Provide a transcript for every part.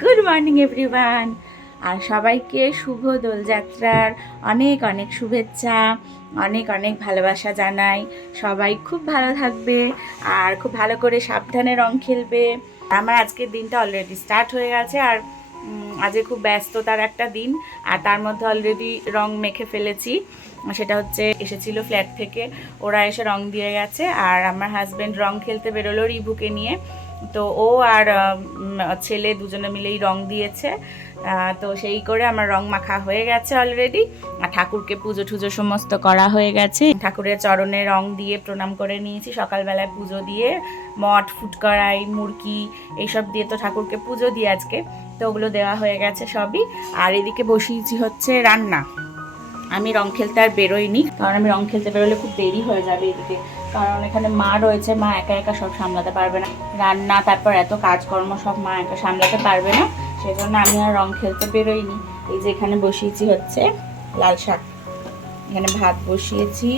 Good morning everyone আর সবাইকে শুভ দোলযাত্রার অনেক অনেক শুভেচ্ছা, অনেক অনেক ভালোবাসা জানাই। সবাই খুব ভালো থাকবে আর খুব ভালো করে সাবধানে রং খেলবে। আমার আজকের দিনটা অলরেডি স্টার্ট হয়ে গেছে আর আজকে খুব ব্যস্ততার একটা দিন আর তার মধ্যে অলরেডি রং মেখে ফেলেছি। সেটা হচ্ছে এসেছিল ফ্ল্যাট থেকে, ওরা এসে রং দিয়ে গেছে আর আমার হাজব্যান্ড রং খেলতে বেরোলো রিভুকে নিয়ে। তো ও আর ছেলে দুজনে মিলেই রং দিয়েছে। তো সেই করে আমার রং মাখা হয়ে গেছে অলরেডি আর ঠাকুরকে পুজো টুজো সমস্ত করা হয়ে গেছে। ঠাকুরের চরণে রং দিয়ে প্রণাম করে নিয়েছি। সকালবেলায় পুজো দিয়ে মঠ, ফুটকড়াই মুরকি এইসব দিয়ে তো ঠাকুরকে পুজো দিয়ে আজকে। তো ওগুলো দেওয়া হয়ে গেছে সবই। আর এদিকে বসিয়েছি হচ্ছে রান্না। আমি রং খেলতে আর বেরোইনি। কারণ আমি রং খেলতে বেরোলে খুব দেরি হয়ে যাবে এদিকে। কারণ এখানে মা রয়েছে, মা একা একা সব সামলাতে পারবে না। রান্না, তারপর এত কাজকর্ম, সব মা একা সামলাতে পারবে না। সেই জন্য আমি আর রং খেলতে বেরোইনি। এই যে এখানে বসিয়েছি হচ্ছে লাল শাক। এখানে ভাত বসিয়েছি,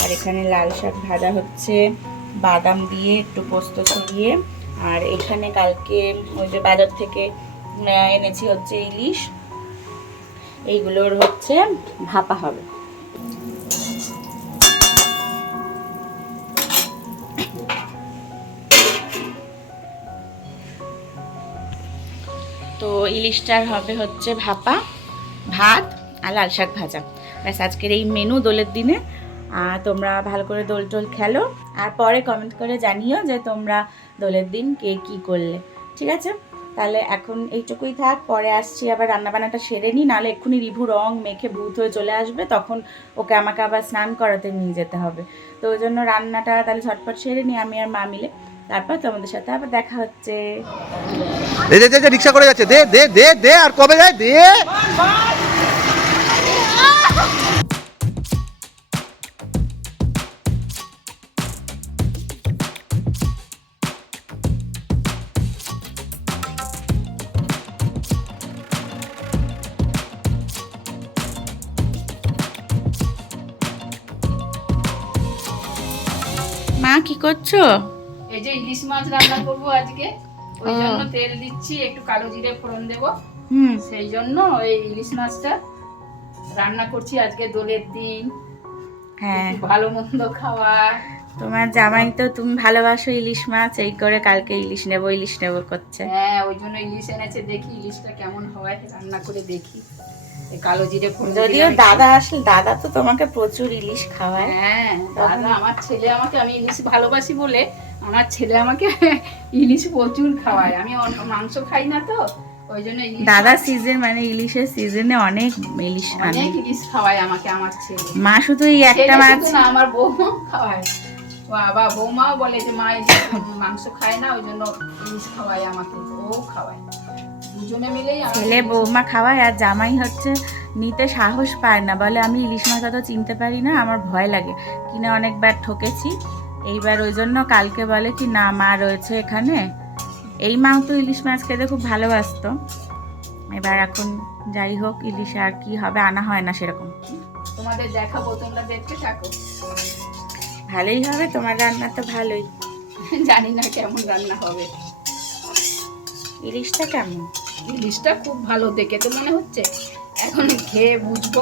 আর এখানে লাল শাক ভাজা হচ্ছে বাদাম দিয়ে একটু পোস্ত ছড়িয়ে। আর এখানে কালকে ওই যে বাজার থেকে এনেছি হচ্ছে ইলিশ। এইগুলোর হচ্ছে ভাপা হবে। ইলিশটার হবে হচ্ছে ভাপা, ভাত আর লাল শাক ভাজা। ব্যাস, আজকের এই মেনু দোলের দিনে আর তোমরা ভালো করে দোল টোল খেলো আর পরে কমেন্ট করে জানিও যে তোমরা দোলের দিন কে কী করলে। ঠিক আছে? তাহলে এখন এইটুকুই থাক, পরে আসছি আবার রান্নাবান্নাটা সেরে নিই নাহলে এক্ষুনি রিভু রং মেখে ভূত হয়ে চলে আসবে, তখন ওকে আমাকে আবার স্নান করাতে নিয়ে যেতে হবে। তো ওই জন্য রান্নাটা তাহলে ঝটপট সেরে নিই আমি আর মা মিলে। তারপর তোমাদের সাথে আবার দেখা হচ্ছে। এই যে যে যে রিক্সা করে যাচ্ছে। দে দে দে দে আর কবে যায়? দে। মা কি করছ? এই যে ইলিশ মাছ রান্না করব আজকে। ওই জন্য তেল দিচ্ছি একটু কালো জিরে ফোড়ন দেব। হুম। সেই জন্য এই ইলিশ মাছটা রান্না করছি আজকে দোলের দিন। হ্যাঁ। ভালো মন্দ খাওয়া তোমার জামাই তো তুমি ভালোবাসো ইলিশ মাছ এই করে কালকে ইলিশ নেব ইলিশ নেব করছে। হ্যাঁ ওই জন্য ইলিশ এনেছে দেখি ইলিশটা কেমন হয় রান্না করে দেখি। কালো জিরে ফোড়ন যদিও দাদা আসলে দাদা তো তোমাকে প্রচুর ইলিশ খাওয়ায়। হ্যাঁ দাদা আমার ছেলে আমাকে আমি ইলিশ ভালোবাসি বলে আমার ছেলে আমাকে ইলিশ প্রচুর খাওয়ায়। আমি মাংস খাই না তো ওই জন্য দাদা সিজন মানে ইলিশের সিজনে অনেক ইলিশ অনেক ইলিশ খাওয়ায় আমাকে আমার ছেলে। মা শুধু এই একটা মাছ না আমার বৌমাও খাওয়ায়। বাবা বৌমাও বলে যে মা মাংস খায় না ওই জন্য ইলিশ খাওয়ায় আমাকে। ও খাওয়ায়। দুজনে মিলেই ছেলে বৌমা খাওয়ায় আর জামাই হচ্ছে নিতে সাহস পায় না। বলে আমি ইলিশ মাছ অত চিনতে পারি না আমার ভয় লাগে। কিনে অনেকবার ঠকেছি। এইবার ওই জন্য কালকে বলে কি না মা রয়েছে এখানে। এই মাও তো ইলিশ মাছ খেতে খুব ভালোবাসতো। এবার এখন যাই হোক ইলিশ আর কি হবে আনা হয় না সেরকম। তোমাদের দেখাবো তোমরা দেখতে থাকো। ভালোই হবে তোমার রান্না তো ভালোই। জানি না কেমন রান্না হবে। ইলিশটা কেমন? ইলিশটা খুব ভালো দেখে তো মনে হচ্ছে। এখন খেয়ে বুঝব।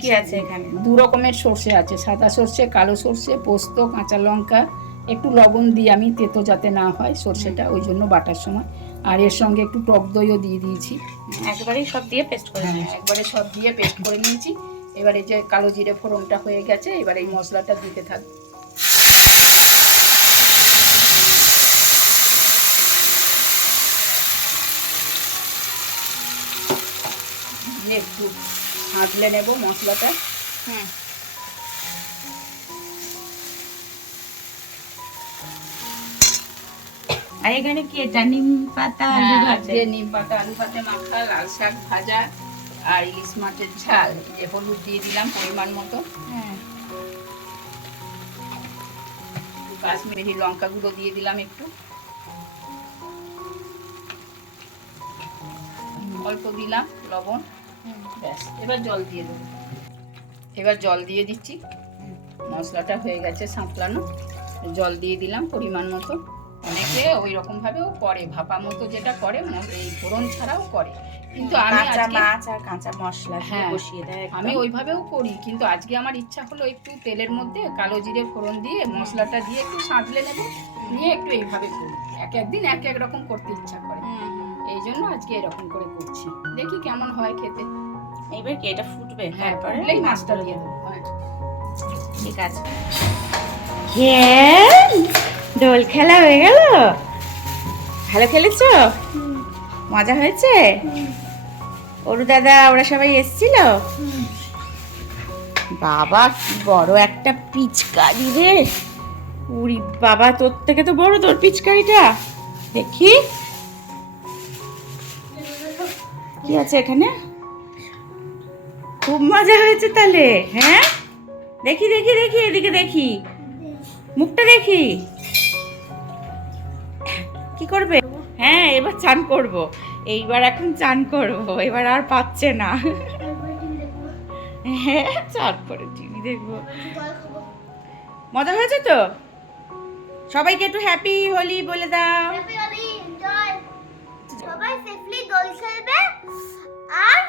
কি আছে এখানে? দু রকমের সর্ষে আছে সাদা সর্ষে কালো সর্ষে পোস্ত কাঁচা লঙ্কা একটু লবণ দিই আমি তেতো যাতে না হয় সর্ষেটা ওই জন্য বাটার সময়। আর এর সঙ্গে একটু টক দইও দিয়ে দিয়েছি। একবারেই সব দিয়ে পেস্ট করে হ্যাঁ। নিয়েছি। একবারে সব দিয়ে পেস্ট করে নিয়েছি। এবারে যে কালো জিরে ফোড়নটা হয়ে গেছে এবার এই মশলাটা দিতে থাকবে দিয়ে একটু হাঁটলে নেব মশলাটা। হুম। আর এখানে কি এটা? নিম পাতা আলু হ্যাঁ, নিম পাতা আলু পাতে মাখা লাল শাক ভাজা আর ইলিশ মাছের ঝাল। যে হলুদ দিয়ে দিলাম পরিমাণ মতো। হ্যাঁ। কাশ্মীরি লঙ্কা গুঁড়ো দিয়ে দিলাম একটু। অল্প দিলাম লবণ। ব্যাস এবার জল দিয়ে দেবো। এবার জল দিয়ে দিচ্ছি। মশলাটা হয়ে গেছে সাঁতলানো জল দিয়ে দিলাম পরিমাণ মতো। অনেকে ওই রকম ভাবেও করে ভাপা মতো যেটা করে ম- এই ফোড়ন ছাড়াও করে। কিন্তু আমি কাঁচা মাছ আর কাঁচা মশলা হ্যাঁ, বসিয়ে দেয় আমি ওইভাবেও করি কিন্তু আজকে আমার ইচ্ছা হলো একটু তেলের মধ্যে কালো জিরে ফোড়ন দিয়ে মশলাটা দিয়ে একটু সাঁতলে নেব। নিয়ে একটু এইভাবে করি। এক একদিন এক এক রকম করতে ইচ্ছা করে। এই জন্য আজকে এরকম করে করছি। দেখি কেমন হয় খেতে। এইবার কি এটা ফুটবে? হ্যাঁ তারপরে ফুটলেই মাছটা দিয়ে দেবো। হ্যাঁ। ঠিক আছে। হ্যাঁ দোল খেলা হয়ে গেল? ভালো খেলেছো? মজা হয়েছে? অরু দাদা ওরা সবাই এসেছিল? বাবা কি বড় একটা পিচকারি রে। উড়ি বাবা তোর থেকে তো বড় তোর পিচকারিটা। দেখি। কি আছে এখানে? খুব মজা হয়েছে তাহলে হ্যাঁ? দেখি দেখি দেখি, এদিকে দেখি। মুখটা দেখি। কি করবে? হ্যাঁ এবার চান করব। এইবার এখন চান করব, এবার আর পাচ্ছে না। হ্যাঁ চান করে টিভি দেখব। মজা হয়েছে তো? সবাইকে একটু হ্যাপি হোলি বলে দাও। আর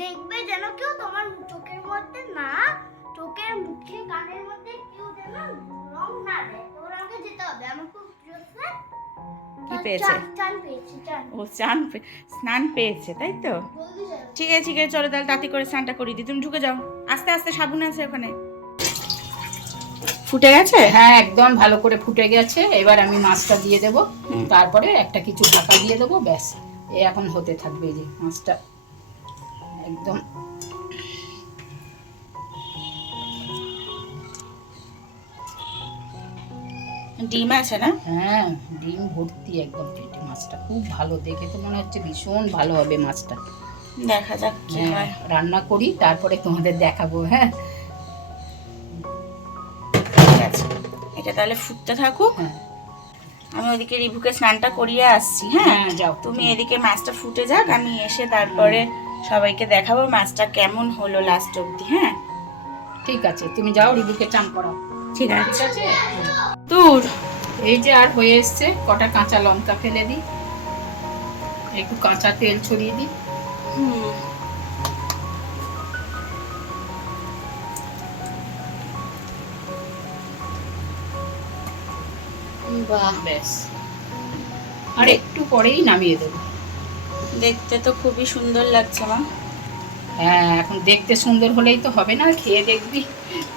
দেখবে যেন কেউ তোমার চোখের মধ্যে না চোখের মুখে কানের মধ্যে কেউ যেন রং না দেয়। এবার আমাকে যেতে হবে। আমার খুব কি পেয়েছে? ও চান স্নান পেয়েছে তাই তো? ঠিক আছে ঠিক আছে চলো তাহলে তাড়াতাড়ি করে স্নানটা করিয়ে দিই। তুমি ঢুকে যাও। আস্তে আস্তে সাবুন আছে ওখানে। ফুটে গেছে? হ্যাঁ একদম ভালো করে ফুটে গেছে। এবার আমি মাছটা দিয়ে দেব। তারপরে একটা কিছু ঢাকা দিয়ে দেবো ব্যাস। এ এখন হতে থাকবে যে মাছটা। ডিম আছে না? হ্যাঁ ডিম ভর্তি একদম পেটে মাছটা। খুব ভালো দেখে তো মনে হচ্ছে ভীষণ ভালো হবে মাছটা। দেখা যাক কি হ্যাঁ, হয়। রান্না করি তারপরে তোমাদের দেখাবো হ্যাঁ। ঠিক আছে। এটা তাহলে ফুটতে থাকুক। হ্যাঁ। আমি ওদিকে রিভুকে স্নানটা করিয়ে আসছি হ্যাঁ? হ্যাঁ যাও। তুমি এদিকে মাছটা ফুটে যাক আমি এসে তারপরে সবাইকে দেখাবো মাছটা কেমন হলো লাস্ট অবধি হ্যাঁ? ঠিক আছে তুমি যাও রিভুকে চান করাও। ঠিক ঠিক আছে? তোর এই যে আর হয়ে এসছে কটা কাঁচা লঙ্কা ফেলে দিই। একটু কাঁচা তেল ছড়িয়ে দিই। বাহ। ব্যাস। আর একটু পরেই নামিয়ে দেবো। দেখতে তো খুবই সুন্দর লাগছে মা। হ্যাঁ এখন দেখতে সুন্দর হলেই তো হবে না খেয়ে দেখবি।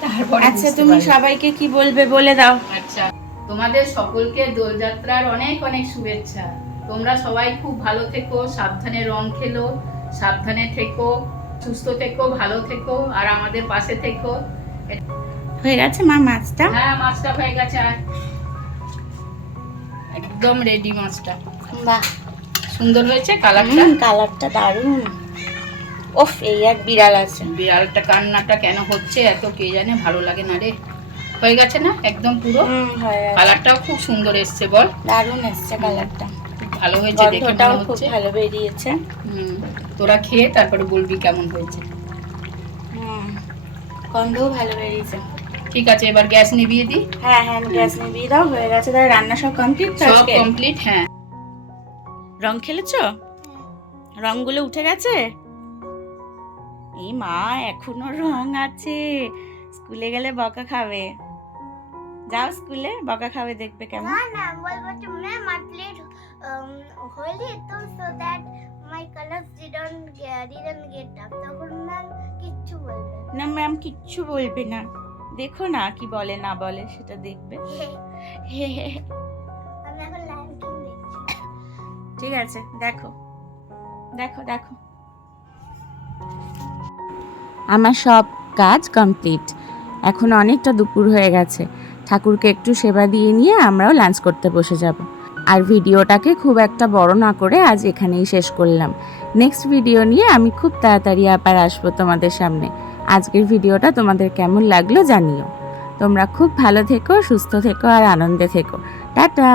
তারপরে আচ্ছা তুমি সবাইকে কি বলবে বলে দাও। আচ্ছা। তোমাদের সকলকে দোলযাত্রার অনেক অনেক শুভেচ্ছা। তোমরা সবাই খুব ভালো থেকো সাবধানে রং খেলো সাবধানে থেকো সুস্থ থেকো ভালো থেকো আর আমাদের পাশে থেকো। হয়ে গেছে মা মাছটা? হ্যাঁ মাছটা হয়ে গেছে। একদম রেডি মাছটা। বাহ। সুন্দর হয়েছে কালারটা কালারটা দারুণ। ওফ এই এক বিড়াল আছে। বিড়ালটা কান্নাটা কেন হচ্ছে? এত কে জানে ভালো লাগে না রে। হয়ে গেছে না? একদম পুরো? হুম হয়ে কালারটাও খুব সুন্দর এসছে বল। দারুণ এসছে কালারটা ভালো হয়েছে দেখে মনে খুব হচ্ছে। ভালো বেরিয়েছে। হুম, তোরা খেয়ে তারপরে বলবি কেমন হয়েছে। হুম। গন্ধও ভালো বেরিয়েছে। ঠিক আছে এবার গ্যাস নিভিয়ে দিই হ্যাঁ হ্যাঁ গ্যাস নিভিয়ে দাও হয়ে গেছে তাহলে রান্না সব কমপ্লিট সব কমপ্লিট হ্যাঁ। রং খেলেছো? রংগুলো উঠে গেছে? এই মা এখনও রং আছে। স্কুলে গেলে বকা খাবে। যাও স্কুলে বকা খাবে দেখবে কেমন। না না বলব যে ম্যাম আই প্লেড হোলি তো so that my colours didn't didn't get up তখন ম্যাম কিচ্ছু বলবে না। ম্যাম কিচ্ছু বলবে না। দেখো না কি বলে না বলে সেটা দেখবে। ঠিক আছে দেখো। দেখো দেখো। আমার সব কাজ কমপ্লিট এখন অনেকটা দুপুর হয়ে গেছে। ঠাকুরকে একটু সেবা দিয়ে নিয়ে আমরাও লাঞ্চ করতে বসে যাব। আর ভিডিওটাকে খুব একটা বড় না করে আজ এখানেই শেষ করলাম। নেক্সট ভিডিও নিয়ে আমি খুব তাড়াতাড়ি আবার আসব তোমাদের সামনে। আজকের ভিডিওটা তোমাদের কেমন লাগল জানিও। তোমরা খুব ভালো থেকো, সুস্থ থেকো আর আনন্দে থেকো। টাটা!